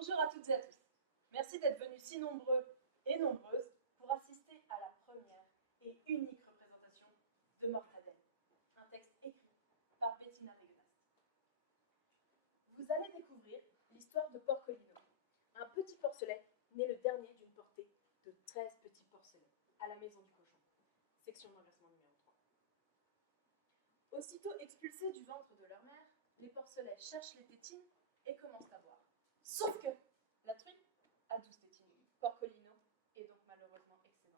Bonjour à toutes et à tous. Merci d'être venus si nombreux et nombreuses pour assister à la première et unique représentation de Mortadelle, un texte écrit par Bettina Vegnast. Vous allez découvrir l'histoire de Porcolino, un petit porcelet né le dernier d'une portée de 13 petits porcelets à la maison du cochon, section d'engraissement numéro 3. Aussitôt expulsés du ventre de leur mère, les porcelets cherchent les tétines et commencent à boire. Sauf que la truie a 12 tétines. Porcolino est donc malheureusement excédentaire.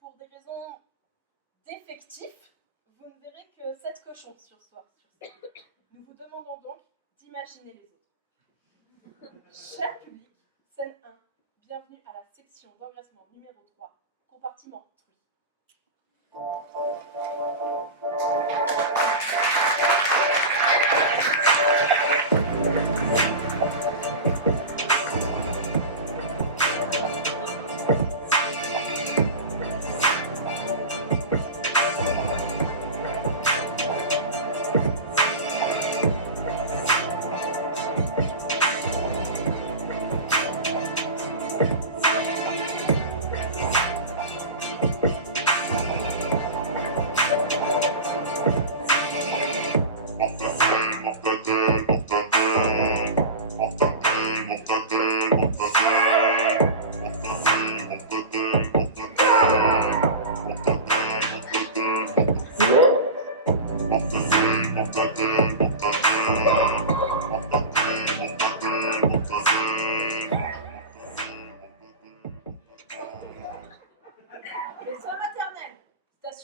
Pour des raisons d'effectifs, vous ne verrez que 7 cochons sur scène. Nous vous demandons donc d'imaginer les autres. Cher public, scène 1, bienvenue à la section d'engraissement numéro 3, compartiment truie.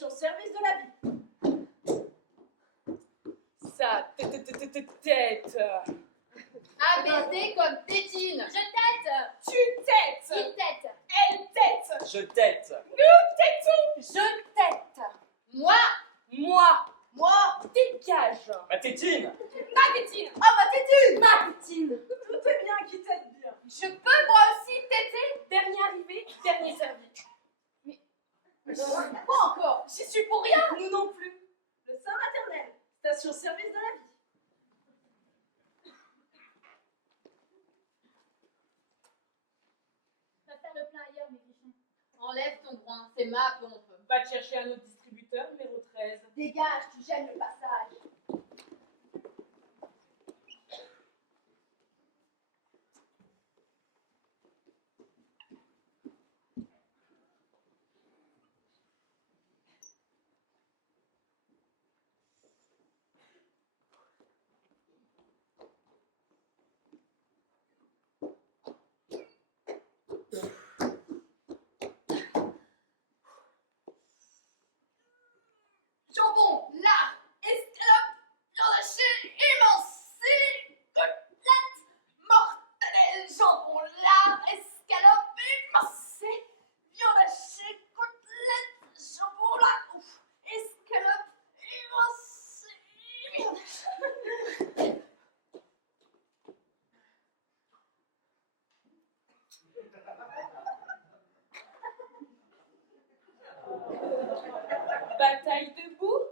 Service de la vie. Sa tête. ABC comme tétine. Je tête. Tu têtes. Il tête. Elle tête. Je tête. Nous têtons. Je tête. Moi. Dégage. Ma tétine. Ma tétine. Oh, ma tétine. Ma tétine. Tout est bien qui t'aide bien. Je peux moi aussi téter. Dernier arrivé, dernier servi. Pas encore. J'y suis pour rien. Nous non plus. Le sein maternel, station service de la vie. Va faire le plein ailleurs, mes grichons. Enlève ton groin, c'est ma pompe. Va te chercher un autre distributeur, numéro 13. Dégage, tu gênes le passage. Jambon, lard, escalope, viande hachée, émincée, côtelette, mortadelle, jambon, lard, escalope, émincée, viande hachée, côtelette, jambon, lard, escalope, émincée, viande hachée. Bataille debout.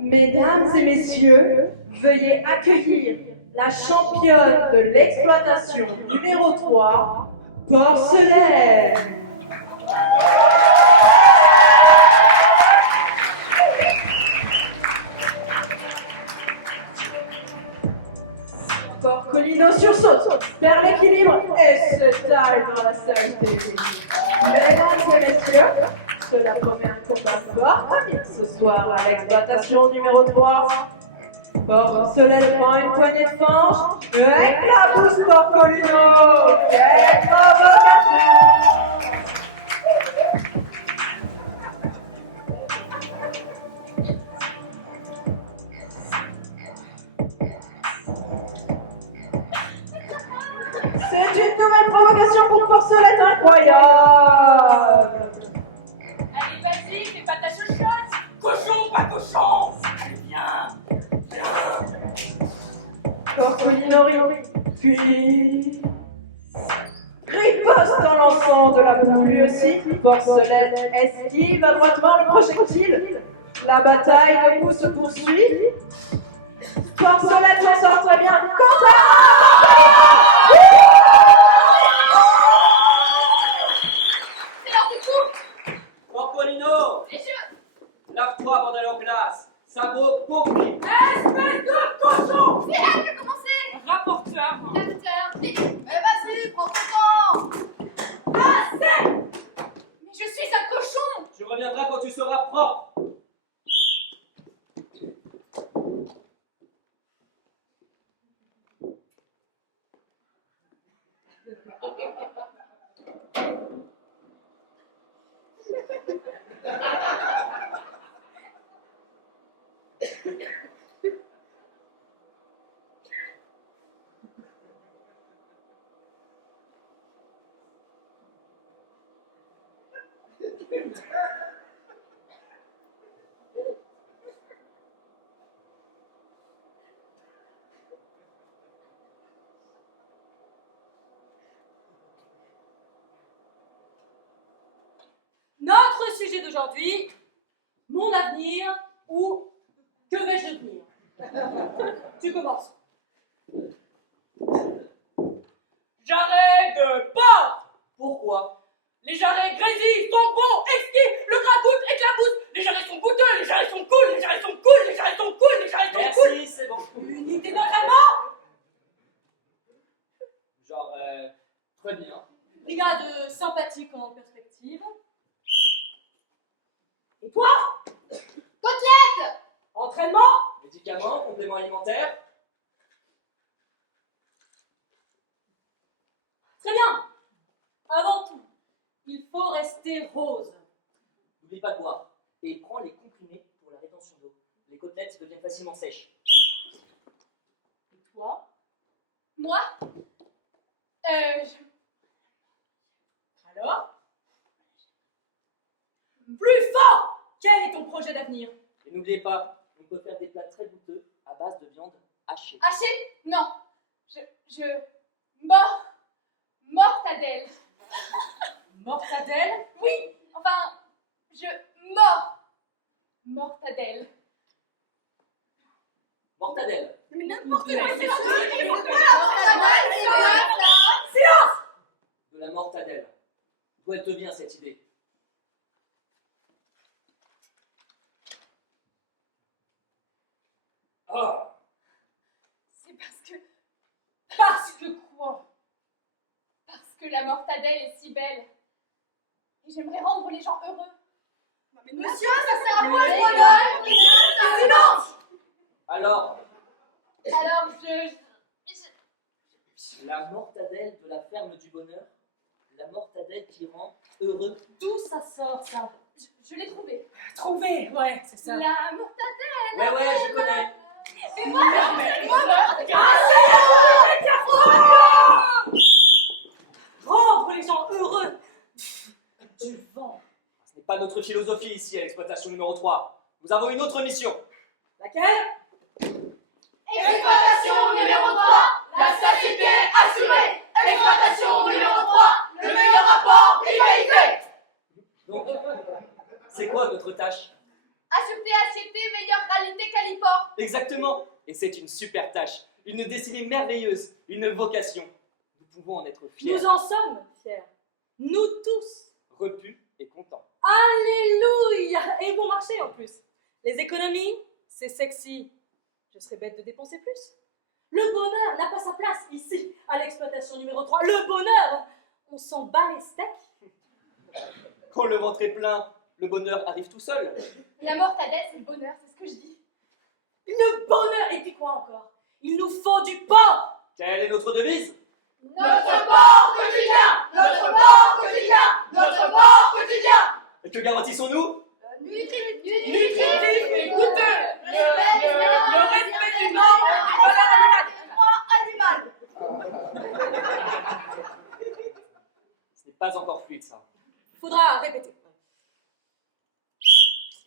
Mesdames et messieurs, veuillez accueillir la championne de l'exploitation numéro 3, Porcelaine. Porcolino sursaute, perd l'équilibre et se taille dans la salle technique. Mesdames et messieurs, cela promet un combat fort ce soir à l'exploitation numéro 3. Porcelaine prend une poignée de fange et éclabousse Porcolino. Quelle provocation! nouvelle provocation pour Porcelette incroyable. Allez, vas-y, fais pas ta chochotte. Cochon, pas cochon. Allez, viens. Porcolino puis riposte en lançant de la bombe lui aussi. Porcelette esquive adroitement le projectile. La bataille debout se poursuit. Porcelette s'en sort très bien. Quant à C'est l'heure du coup. Porcolino, Les jeux. lave-toi avant d'aller en classe. Sabot compris. Espèce de cochon. C'est elle qui a commencé. Rapporteur. L'acteur. Mais vas-y, prends ton temps. Assez. Mais je suis un cochon. Tu reviendras quand tu seras propre. Notre sujet d'aujourd'hui, mon avenir ou que vais-je devenir? Tu commences. Jarrets de porc. Pourquoi? Les jarrets grésillent, sont bons, exquis, le gras goûte, éclabousse. Les jarrets sont goûteux, les jarrets sont cool, les jarrets sont cool, les jarrets sont cool, les jarrets sont cool. Merci, c'est bon. Unité d'entraînement. Genre, très bien. Brigade sympathique en perspective. Et toi? Côtelette. Entraînement. Médicaments, compléments alimentaires. Très bien. Avant tout, il faut rester rose. N'oublie pas de boire. Et prends les comprimés pour la rétention d'eau. Les côtelettes deviennent facilement sèches. Et toi? Moi. Alors? Plus fort! Quel est ton projet d'avenir? Et n'oubliez pas, on peut faire des plats très goûteux à base de viande hachée. Haché? Non. Mortadelle. Mortadelle? Oui. Enfin, mortadelle. Mortadelle. Mais n'importe quoi, Mais c'est c'est De la mortadelle. D'où elle te vient cette idée? Ah, C'est parce que quoi? Parce que la mortadelle est si belle. Et j'aimerais rendre les gens heureux. Monsieur, ça sert à quoi le bonheur? Silence! alors, Alors, la mortadelle de la ferme du bonheur, la mortadelle qui rend heureux. D'où ça sort, ça? je l'ai trouvé. Trouvé, ouais, c'est ça. La mortadelle. Ouais, je connais. Et moi, Rendre les gens heureux. Du vent. Ce n'est pas notre philosophie ici à l'exploitation numéro 3. Nous avons une autre mission. Laquelle? exploitation numéro 3, la satiété assurée. Exploitation numéro 3, le meilleur rapport prix-qualité. Donc, c'est quoi notre tâche? Assureté, assiété, meilleure réalité qu'Aliport. Exactement. Et c'est une super tâche, une destinée merveilleuse, une vocation. Nous pouvons en être fiers, Nous en sommes fiers. Nous tous. repus et contents. Alléluia! Et bon marché en plus. Les économies, c'est sexy. Je serais bête de dépenser plus. Le bonheur n'a pas sa place ici, à l'exploitation numéro 3. Le bonheur, on s'en bat les steaks. Quand le ventre est plein, le bonheur arrive tout seul. La mortadelle, c'est le bonheur, c'est ce que je dis. Le bonheur, et puis quoi encore? Il nous faut du porc. Quelle est notre devise? Notre port quotidien. Notre port quotidien. Notre port quotidien. Et que garantissons-nous? Nutritif et goûteux. Le respect du corps, valeur animale. Faudra répéter.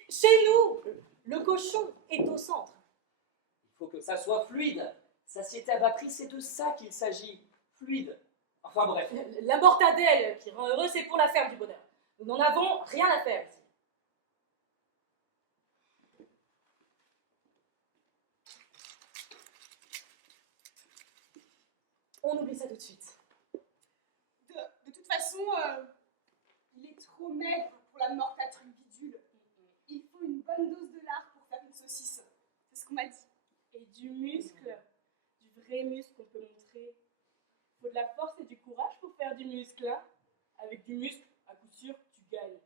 Chez nous, le cochon est au centre. Il faut que ça soit fluide. Satiété à bas prix, c'est de ça qu'il s'agit. Fluide. Enfin bref. La mortadelle qui rend heureux, c'est pour la ferme du bonheur. Nous n'en avons rien à faire ici. On oublie ça tout de suite. De toute façon, il est trop maigre pour la mortatrue bidule. Il faut une bonne dose de lard pour faire une saucisse. C'est ce qu'on m'a dit. Et du muscle, du vrai muscle qu'on peut montrer. Faut de la force et du courage pour faire du muscle, hein. Avec du muscle, à coup sûr, tu gagnes.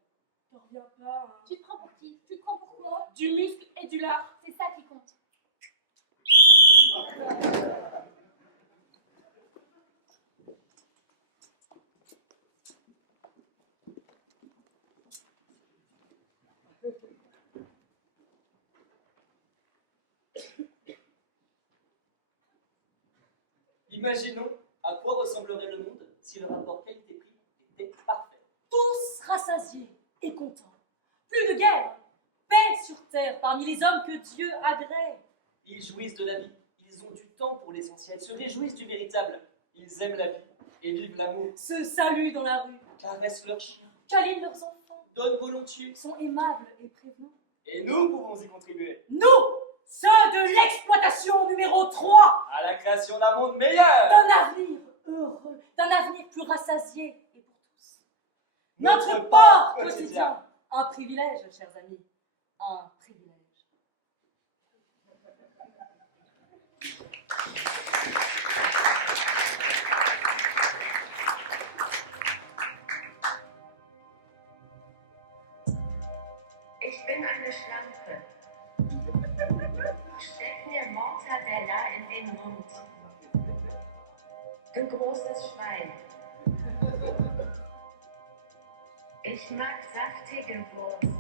T'en reviens pas, hein. Tu te prends pour qui? Tu te prends pour quoi? Du muscle et du lard. C'est ça qui compte. Imaginons à quoi ressemblerait le monde si le rapport qualité-prix était parfait. Tous rassasiés et contents. Plus de guerre. Paix sur terre parmi les hommes que Dieu agrée. Ils jouissent de la vie. Ils ont du temps pour l'essentiel, se réjouissent du véritable. Ils aiment la vie et vivent l'amour. Se saluent dans la rue. Caressent leurs chiens, Câlinent leurs enfants. donnent volontiers. Sont aimables et prévenants. Et nous pouvons y contribuer Nous, ceux de l'exploitation numéro 3, à la création d'un monde meilleur. d'un avenir heureux, d'un avenir plus rassasié et pour tous. Notre port quotidien, un privilège, chers amis, un privilège. Ich bin eine Schlampe. Steck mir Mortadella in den Mund. Du großes Schwein. Ich mag saftige Wurst.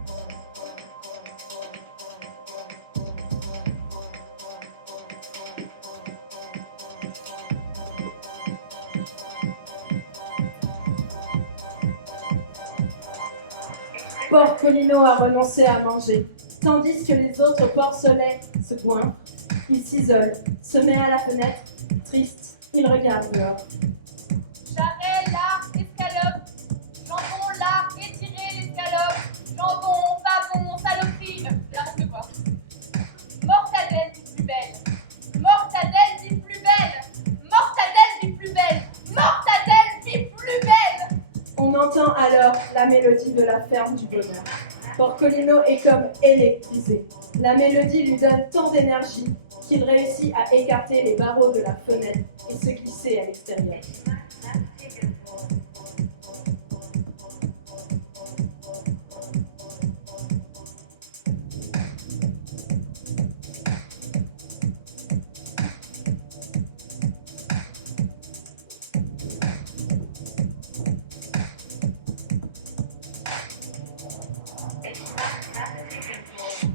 Porcolino a renoncé à manger, tandis que les autres porcelets se pointent. Il s'isole, se met à la fenêtre, triste, il regarde dehors. Jarret, lard, escalope. Jambon, lard, étiré, l'escalope. Jambon, pavon, saloperie. N'importe quoi. Mortadelle dit plus belle. Mortadelle dit plus belle. Mortadelle dit plus belle. Mortadelle dit plus belle. On entend alors la mélodie de la ferme du bonheur. Porcolino est comme électrisé. La mélodie lui donne tant d'énergie qu'il réussit à écarter les barreaux de la fenêtre et se glisser à l'extérieur. Ich mag saftige Wurst. Ich mag saftige Wurst.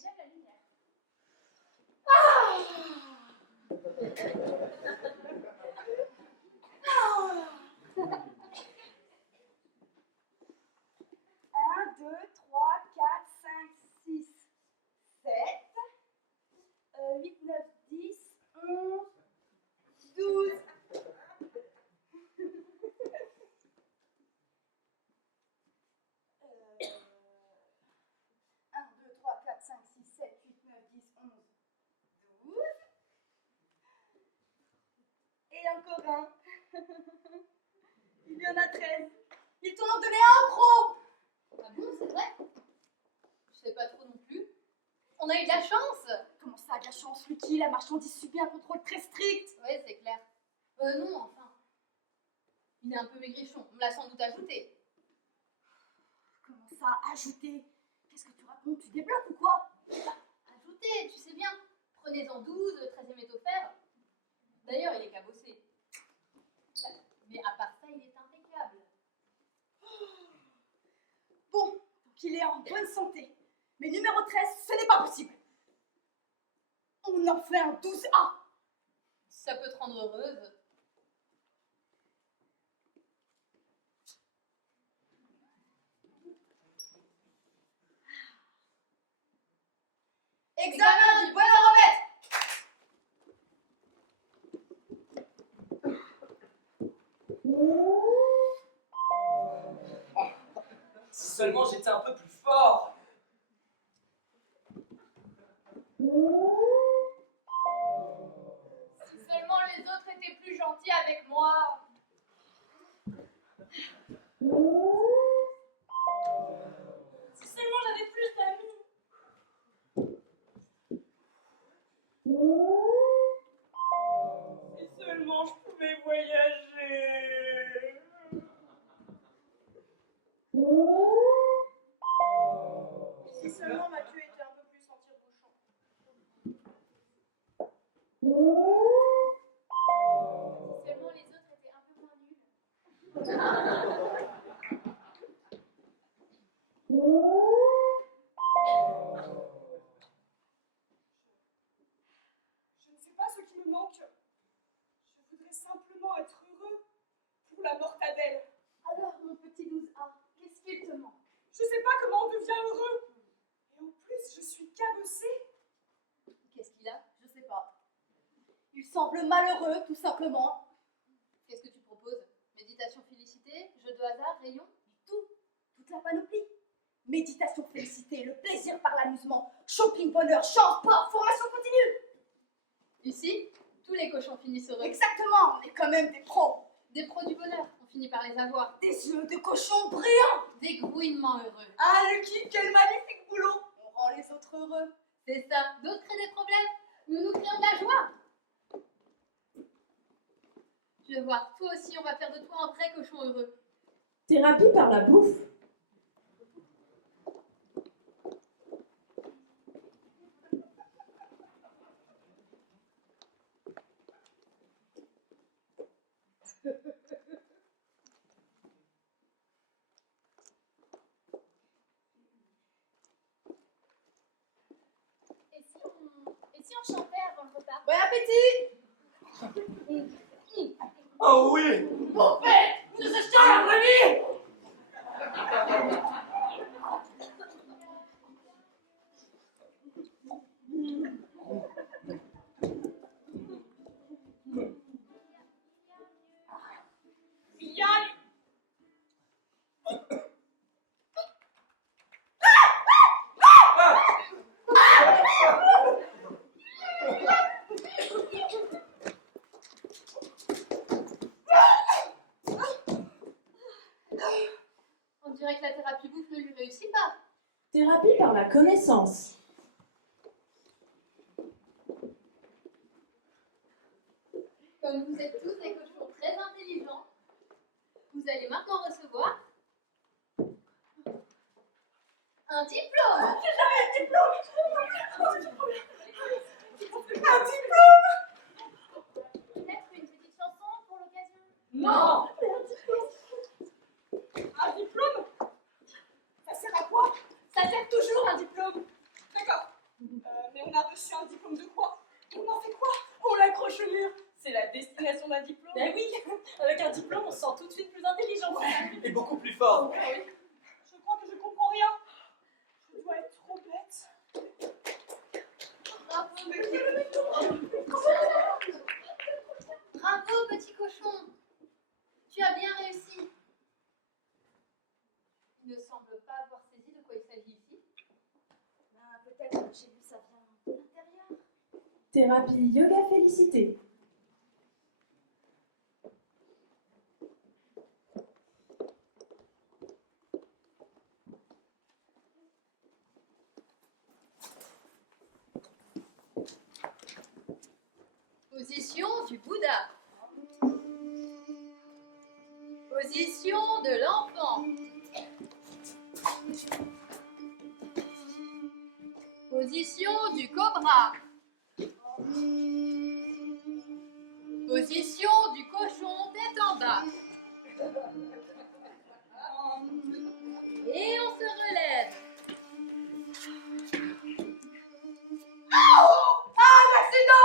j'aime la lumière. Un, 2, 3, 4, 5, 6, 7, 8, 9, 10, 11, 12. 1, 2, 3, 4, 5, 6, 7, 8, 9, 10, 11, 12. Et encore un. Il y en a 13. Ils t'en ont donné un en trop. Ah bon, c'est vrai? Je sais pas trop non plus. On a eu de la chance. Comment ça, de la chance, Lucky? La marchandise subit un contrôle très strict. Ouais, c'est clair. Non, enfin. Il est un peu maigrichon. On me l'a sans doute ajouté. Comment ça, ajouter? Qu'est-ce que tu racontes? Tu débloques ou quoi? Ajouté, tu sais bien. Prenez-en 12, 13e est offert. D'ailleurs, il est cabossé. Mais à part ça, il est impeccable. Bon, donc il est en bonne santé. Mais numéro 13, ce n'est pas possible. On en fait un 12A. Si ça peut te rendre heureuse. Examen du bonheur. Si seulement j'étais un peu plus fort. Si seulement les autres étaient plus gentils avec moi. Si seulement j'avais plus d'amis. Si seulement je pouvais voyager. Si seulement Mathieu était un peu plus en tire-bouchon. Si seulement les autres étaient un peu moins nuls. Je ne sais pas ce qui me manque. Je voudrais simplement être heureux pour la mortadelle. Alors, mon petit 12A, qu'est-ce qu'il te manque? Je ne sais pas comment on devient heureux. Et en plus, je suis cabossée. Qu'est-ce qu'il a? Je sais pas. Il semble malheureux, tout simplement. Qu'est-ce que tu proposes? Méditation félicité, jeu de hasard, rayon? Toute la panoplie. Méditation, félicité, le plaisir par l'amusement, shopping, bonheur, chance, sport, formation continue. Ici, tous les cochons finissent heureux. Exactement, on est quand même des pros. Des pros du bonheur, on finit par les avoir. Des yeux de cochon brillants. Des grouillements heureux. Ah, Lucky, quel magnifique boulot. On rend les autres heureux. C'est ça. D'autres créent des problèmes. Nous créons de la joie. Je vais voir. Toi aussi, on va faire de toi un vrai cochon heureux. Thérapie par la bouffe. Et si on chantait avant le repas? Bon appétit. Oh oui! Nous achetons la brebis. On dirait que la thérapie bouffe ne lui réussit pas. Thérapie par la connaissance. Comme vous êtes tous des cochons très intelligents, vous allez maintenant recevoir un diplôme. Un diplôme. Peut-être une petite chanson pour l'occasion? Non. Un diplôme. Ça sert à quoi? Ça sert toujours un diplôme. D'accord. reçu un diplôme de quoi? Et on en fait quoi? On l'accroche au mur. C'est la destination d'un diplôme. Ben oui, avec un diplôme, on se sent tout de suite plus intelligent. Et beaucoup plus fort. Je crois que je comprends rien. Je dois être trop bête. Bravo, petit cochon. Tu as bien réussi. Il ne semble pas avoir saisi de quoi il s'agit ici. Peut-être que j'ai vu ça vient de l'intérieur. Thérapie Yoga Félicité. Position du Bouddha. Position de l'enfant. Position du cobra. Position du cochon tête en bas. Et on se relève. On va arrêter ça.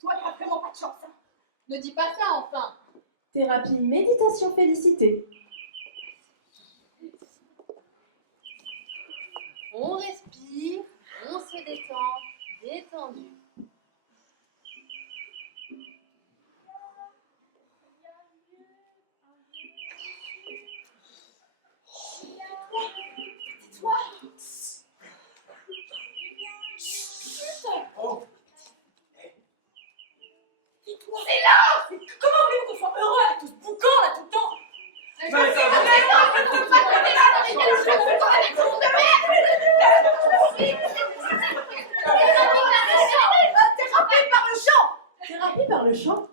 Toi, t'as vraiment pas de chance. Hein. Ne dis pas ça enfin. Thérapie Méditation Félicité. On respire, on se détend, détendu. Toi. Oh. Dis-toi. Comment voulez-vous qu'on soit heureux avec tout ce boucan là tout le temps? Mais ça va. Thérapie par le chant.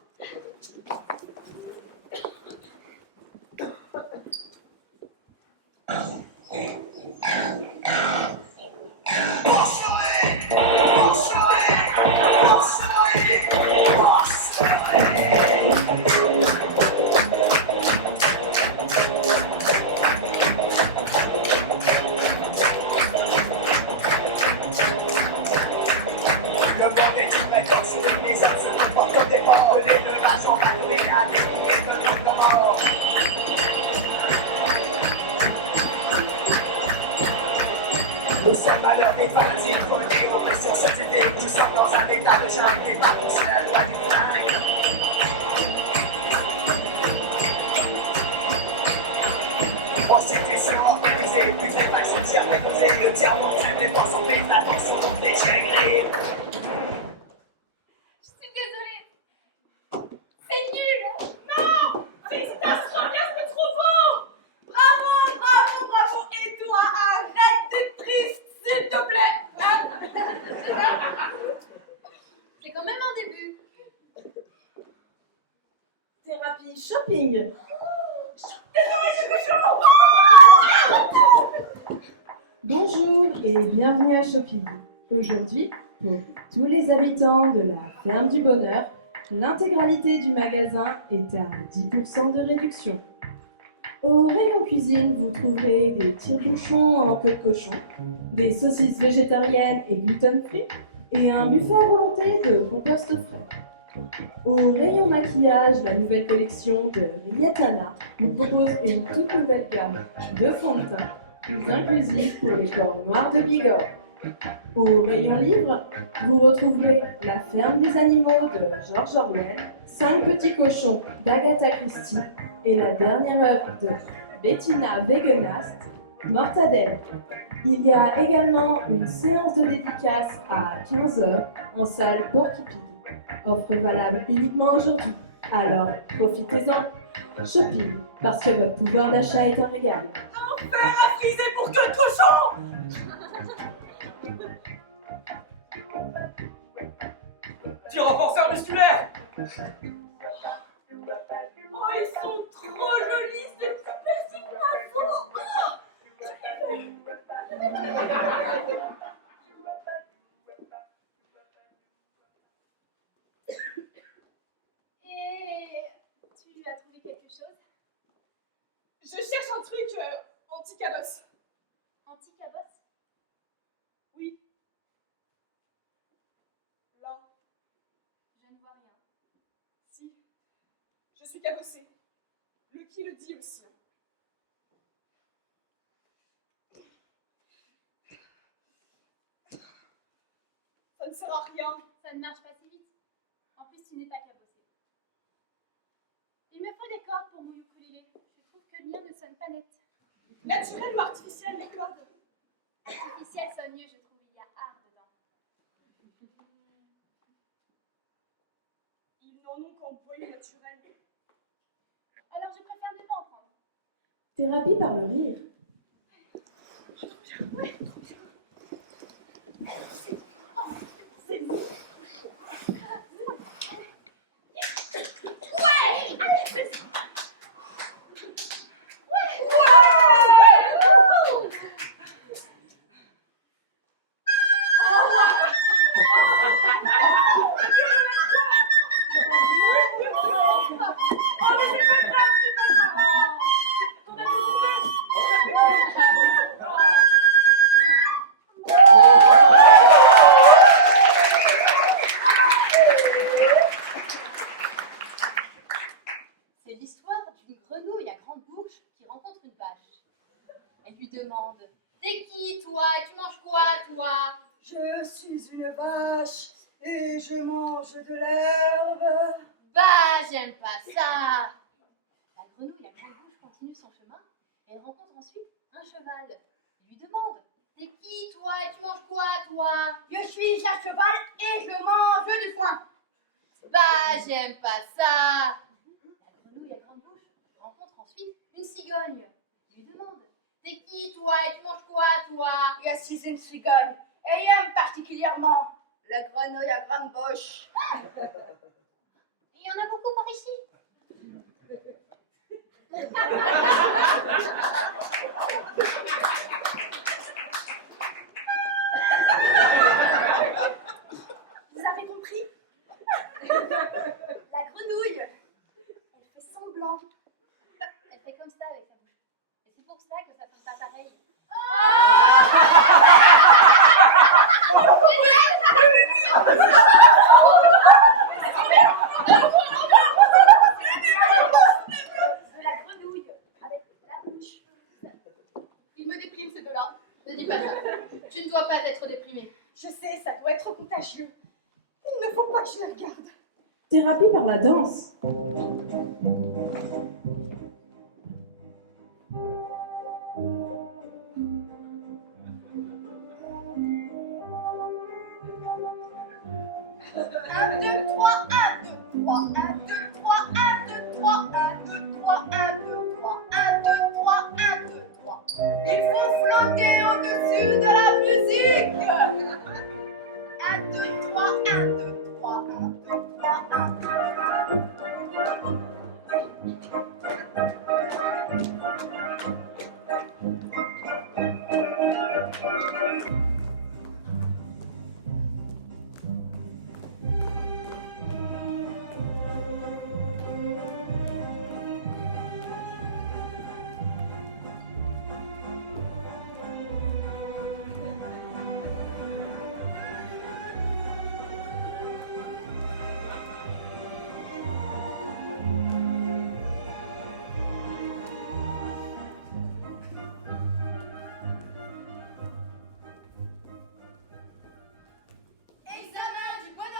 Nous sommes à l'heure des fanatiques, reliés aux pressions scientifiques. Nous sommes dans un état de choc et pas c'est la loi du flingue. Prostitution organisée, plus de vaccins tiers déposés. Le tiers-monde sème les forces en fait, attention donc des chagrins. Je suis désolée. C'est nul. Félicitations, bien, c'est trop beau. Bravo, bravo, bravo. Et toi, arrête d'être triste, s'il te plaît. Hein? C'est quand même un début. Thérapie Shopping. Bonjour et bienvenue à Shopping. Aujourd'hui, pour tous les habitants de la ferme du bonheur, l'intégralité du magasin est à 10% de réduction. Au rayon cuisine, vous trouverez des tire-bouchons en queue de cochon, des saucisses végétariennes et gluten-free et un buffet à volonté de compost frais. Au rayon maquillage, la nouvelle collection de Rietana nous propose une toute nouvelle gamme de fonds de teint, plus inclusif pour les corps noirs de Bigorre. Au rayon livre, vous retrouverez La ferme des animaux de George Orwell, 5 petits cochons d'Agatha Christie et la dernière œuvre de Bettina Wegenast, Mortadelle. Il y a également une séance de dédicace à 15h en salle Porky Pig. Offre valable uniquement aujourd'hui. Alors, profitez-en. Shopping, parce que votre pouvoir d'achat est un régal. À friser pour que de cochon. Petit renforceur musculaire. Oh, ils sont trop jolis, ces petits persils bravo. Et tu as trouvé quelque chose? Je cherche un truc anti-cabosse. Anti-cabosse? Oui. Là. Je ne vois rien. Si. Je suis cabossée. Lucky le dit aussi. Ça ne sert à rien. Ça ne marche pas si vite. En plus, tu n'es pas cabossé. Il me faut des cordes pour mon ukulélé. Je trouve que le mien ne sonne pas net. Naturel ou artificiel, les cordes? Artificiel sonne mieux, je trouve. Il y a art dedans. Ils n'en ont qu'en boyau naturel. Alors, je préfère ne pas en prendre. Thérapie par le rire. C'est l'histoire d'une grenouille à grande bouche qui rencontre une vache. Elle lui demande: t'es qui, toi? Tu manges quoi, toi? Je suis une vache et je mange de l'herbe. Bah, j'aime pas ça. La grenouille à grande bouche continue son chemin et elle rencontre ensuite un cheval. Elle lui demande: t'es qui, toi? Tu manges quoi, toi? Je suis un cheval et je mange du foin. Bah, j'aime pas ça. La grenouille à grande bouche rencontre ensuite une cigogne. Elle lui demande: t'es qui, toi? Tu manges quoi, toi? Je suis une cigogne et j'aime particulièrement la grenouille à grande bouche. Il y en a beaucoup par ici. Vous avez compris? La grenouille, elle fait semblant. Elle fait comme ça avec sa bouche. Et c'est pour ça que ça sonne pas pareil. De la grenouille avec la bouche. Il me déprime ces deux-là. Ne dis pas ça. Tu ne dois pas être déprimé. Je sais, ça doit être contagieux. Il ne faut pas que je les regarde. Thérapie par la danse. Un, deux, trois, un, deux, trois, un, deux, trois, un, deux, trois, un, deux, trois, un, deux, trois, un, deux, trois, un, deux, trois. Il faut flotter au-dessus de la musique. Un, deux, trois, un, deux, trois, un, deux, trois, un, deux, trois. Examen du bonheur.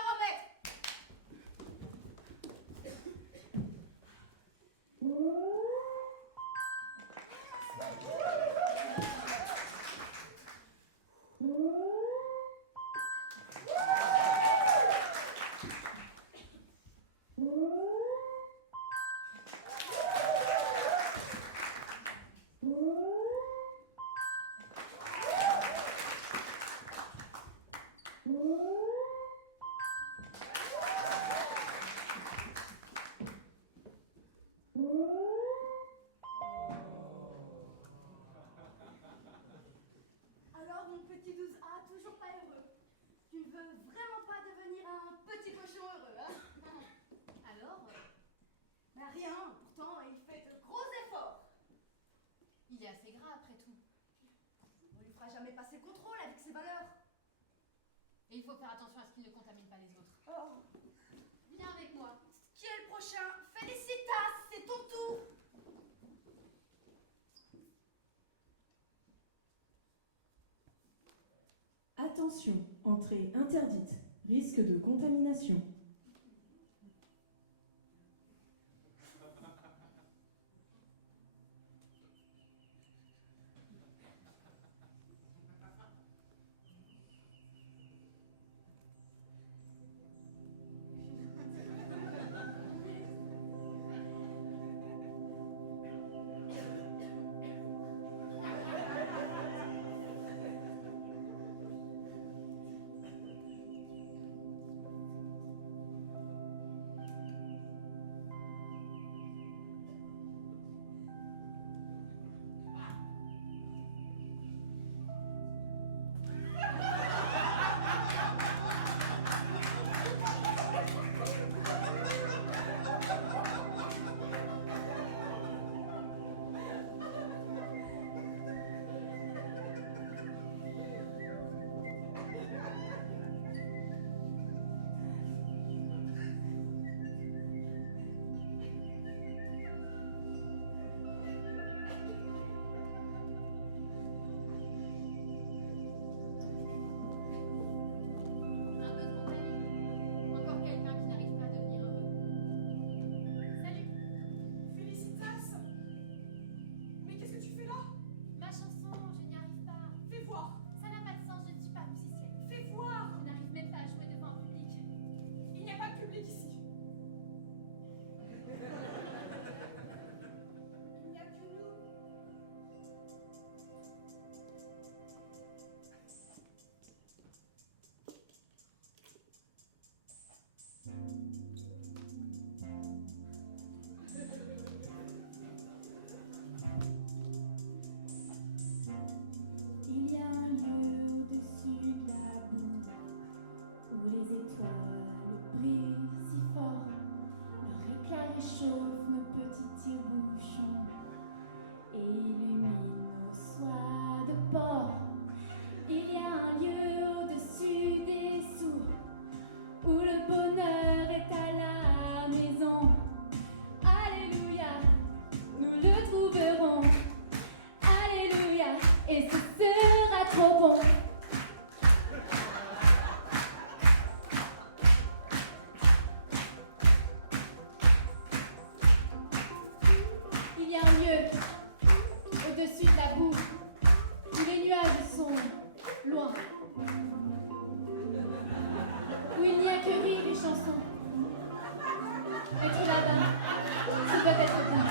Alors, mon petit 12A, toujours pas heureux. Tu ne veux vraiment pas devenir un petit cochon heureux, hein? Alors, Bah rien, pourtant il fait de gros efforts. assez gras après tout. On lui fera jamais passer le contrôle avec ses valeurs. Et il faut faire attention à ce qu'il ne contamine pas les autres. Oh. Viens avec moi. Qui est le prochain? Félicitas, c'est ton tour. Attention, entrée interdite, risque de contamination. Encore quelqu'un qui n'arrive pas à devenir heureux. Salut. Félicitas! Mais qu'est-ce que tu fais là? Ma chanson, je n'y arrive pas. Fais voir! Ça n'a pas de sens, je ne suis pas musicienne. Fais voir! Je n'arrive même pas à jouer devant un public. Il n'y a pas de public ici. Il n'y a que nous. Il y a un lieu au-dessus de la boue où les étoiles brillent si fort. Leur éclat réchauffe nos petits tire-bouchons et illumine nos soies de porc. Il y a un lieu au-dessus des sourds où le bonheur est à la maison. Alléluia, nous le trouverons. Alléluia, et ce sera trop bon. Il y a un lieu au-dessus de la boue où les nuages sont loin, où il n'y a que rire et chansons. Être là-bas, c'est peut-être bon.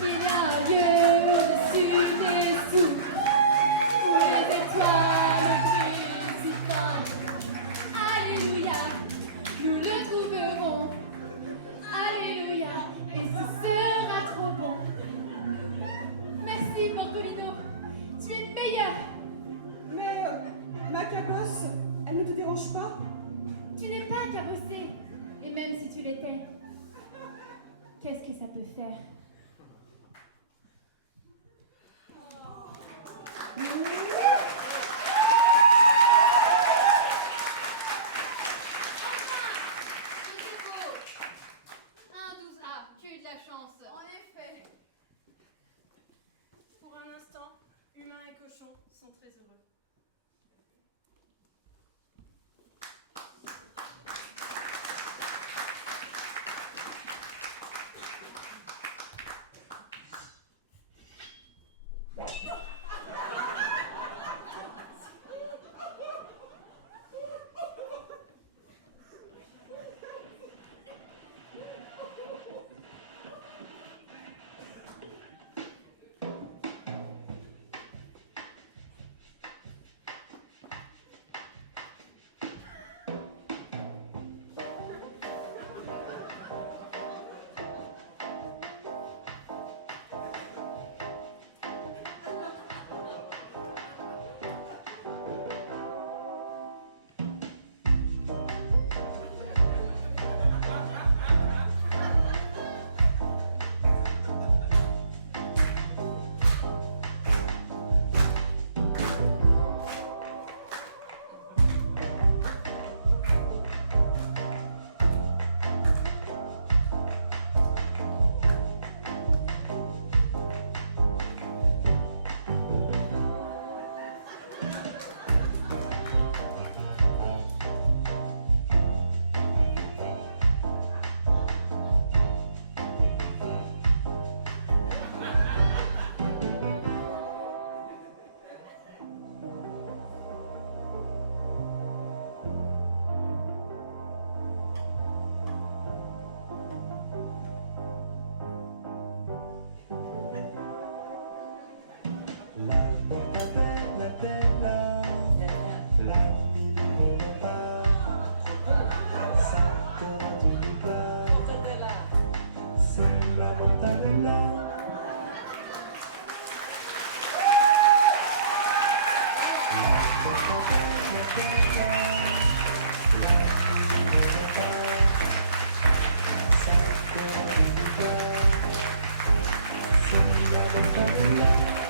Il y a un lieu au-dessus des sous où les étoiles brillent si fort. Alléluia, nous le trouverons. Alléluia, et ce sera trop bon. Merci Porcolino, tu es le meilleur. Mais ma cabosse, elle ne te dérange pas? Tu n'es pas cabossé, et même si tu l'étais, qu'est-ce que ça peut faire? C'est faux. Un 12A, tu as eu de la chance. En effet. Pour un instant, humains et cochons sont très heureux. Thank you.